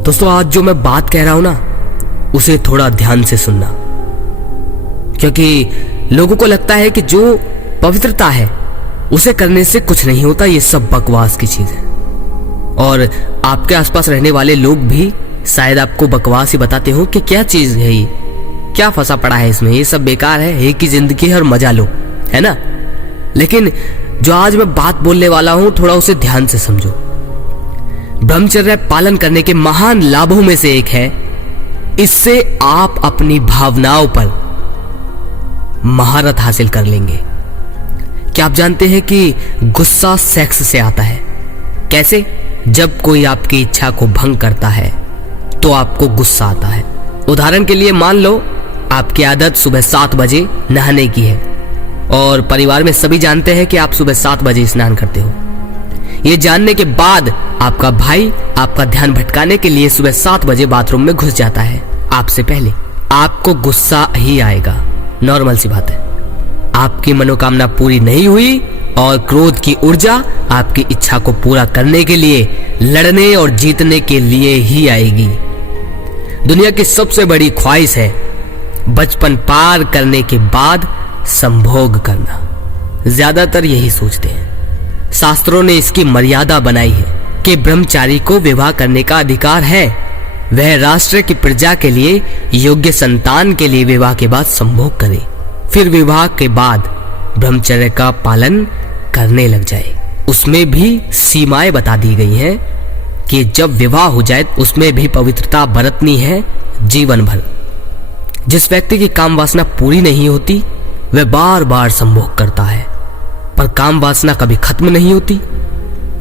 दोस्तों, आज जो मैं बात कह रहा हूं ना, उसे थोड़ा ध्यान से सुनना, क्योंकि लोगों को लगता है कि जो पवित्रता है उसे करने से कुछ नहीं होता। ये सब बकवास की चीज है। और आपके आसपास रहने वाले लोग भी शायद आपको बकवास ही बताते हो कि क्या चीज है ये, क्या फंसा पड़ा है इसमें, ये सब बेकार है, एक ही जिंदगी है और मजा लो, है ना। लेकिन जो आज मैं बात बोलने वाला हूं, थोड़ा उसे ध्यान से समझो। ब्रह्मचर्य पालन करने के महान लाभों में से एक है, इससे आप अपनी भावनाओं पर महारत हासिल कर लेंगे। क्या आप जानते हैं कि गुस्सा सेक्स से आता है? कैसे? जब कोई आपकी इच्छा को भंग करता है तो आपको गुस्सा आता है। उदाहरण के लिए मान लो आपकी आदत सुबह 7 बजे नहाने की है और परिवार में सभी जानते हैं कि आप सुबह 7 बजे स्नान करते हो। ये जानने के बाद आपका भाई आपका ध्यान भटकाने के लिए सुबह 7 बजे बाथरूम में घुस जाता है आपसे पहले। आपको गुस्सा ही आएगा, नॉर्मल सी बात है। आपकी मनोकामना पूरी नहीं हुई और क्रोध की ऊर्जा आपकी इच्छा को पूरा करने के लिए, लड़ने और जीतने के लिए ही आएगी। दुनिया की सबसे बड़ी ख्वाहिश है बचपन पार करने के बाद संभोग करना। ज्यादातर यही सोचते हैं। शास्त्रों ने इसकी मर्यादा बनाई है कि ब्रह्मचारी को विवाह करने का अधिकार है। वह राष्ट्र की प्रजा के लिए, योग्य संतान के लिए विवाह के बाद संभोग करे, फिर विवाह के बाद ब्रह्मचर्य का पालन करने लग जाए। उसमें भी सीमाएं बता दी गई हैं कि जब विवाह हो जाए उसमें भी पवित्रता बरतनी है जीवन भर। जिस व्यक्ति की काम वासना पूरी नहीं होती वह बार बार संभोग करता है, पर काम वासना कभी खत्म नहीं होती।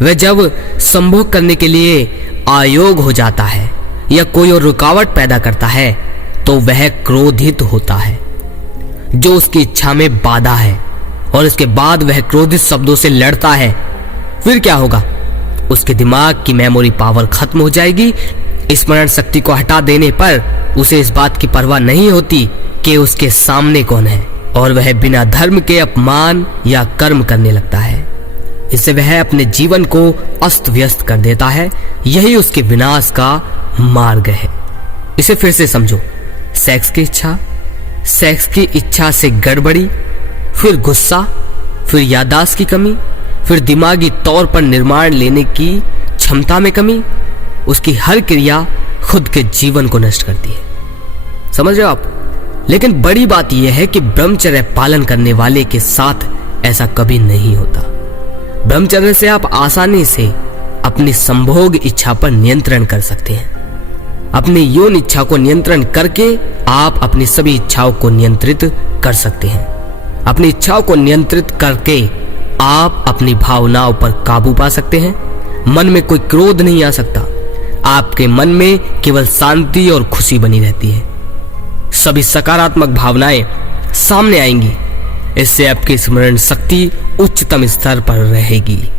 वह जब संभोग करने के लिए अयोग्य हो जाता है या कोई और रुकावट पैदा करता है तो वह क्रोधित होता है, जो उसकी इच्छा में बाधा है, और इसके बाद वह क्रोधित शब्दों से लड़ता है। फिर क्या होगा? उसके दिमाग की मेमोरी पावर खत्म हो जाएगी। स्मरण शक्ति को हटा देने पर उसे इस बात की परवाह नहीं होती कि उसके सामने कौन है, और वह बिना धर्म के अपमान या कर्म करने लगता है। इससे वह अपने जीवन को अस्त व्यस्त कर देता है। यही उसके विनाश का मार्ग है। इसे फिर से समझो। सेक्स की इच्छा से गड़बड़ी, फिर गुस्सा, फिर याददाश्त की कमी, फिर दिमागी तौर पर निर्माण लेने की क्षमता में कमी। उसकी हर क्रिया खुद के जीवन को नष्ट करती है। समझ रहे हो आप? लेकिन बड़ी बात यह है कि ब्रह्मचर्य पालन करने वाले के साथ ऐसा कभी नहीं होता। ब्रह्मचर्य से आप आसानी से अपनी संभोग इच्छा पर नियंत्रण कर सकते हैं। अपनी यौन इच्छा को नियंत्रण करके आप अपनी सभी इच्छाओं को नियंत्रित कर सकते हैं। अपनी इच्छाओं को नियंत्रित करके आप अपनी भावनाओं पर काबू पा सकते हैं। मन में कोई क्रोध नहीं आ सकता। आपके मन में केवल शांति और खुशी बनी रहती है। सभी सकारात्मक भावनाएं सामने आएंगी। इससे आपकी स्मरण शक्ति उच्चतम स्तर पर रहेगी।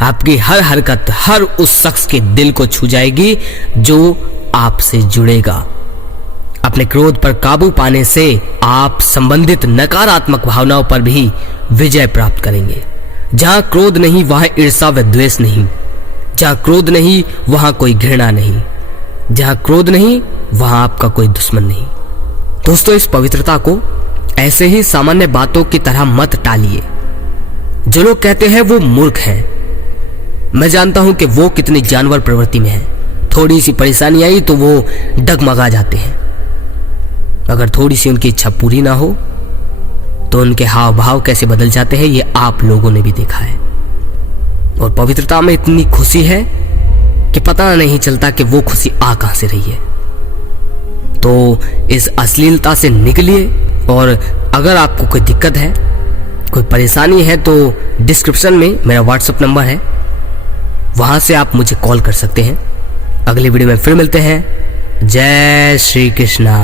आपकी हर हरकत हर उस शख्स के दिल को छू जाएगी जो आपसे जुड़ेगा। अपने क्रोध पर काबू पाने से आप संबंधित नकारात्मक भावनाओं पर भी विजय प्राप्त करेंगे। जहां क्रोध नहीं वहां ईर्ष्या व द्वेष नहीं। जहां क्रोध नहीं वहां कोई घृणा नहीं। जहां क्रोध नहीं वहां आपका कोई दुश्मन नहीं। दोस्तों, इस पवित्रता को ऐसे ही सामान्य बातों की तरह मत टालिए। जो लोग कहते हैं वो मूर्ख हैं, मैं जानता हूं कि वो कितनी जानवर प्रवृत्ति में है। थोड़ी सी परेशानी आई तो वो डगमगा जाते हैं। अगर थोड़ी सी उनकी इच्छा पूरी ना हो तो उनके हाव भाव कैसे बदल जाते हैं, ये आप लोगों ने भी देखा है। और पवित्रता में इतनी खुशी है कि पता नहीं चलता कि वो खुशी आ कहां से रही है। तो इस अश्लीलता से निकलिए। और अगर आपको कोई दिक्कत है, कोई परेशानी है, तो डिस्क्रिप्शन में मेरा व्हाट्सएप नंबर है, वहां से आप मुझे कॉल कर सकते हैं। अगली वीडियो में फिर मिलते हैं। जय श्री कृष्णा।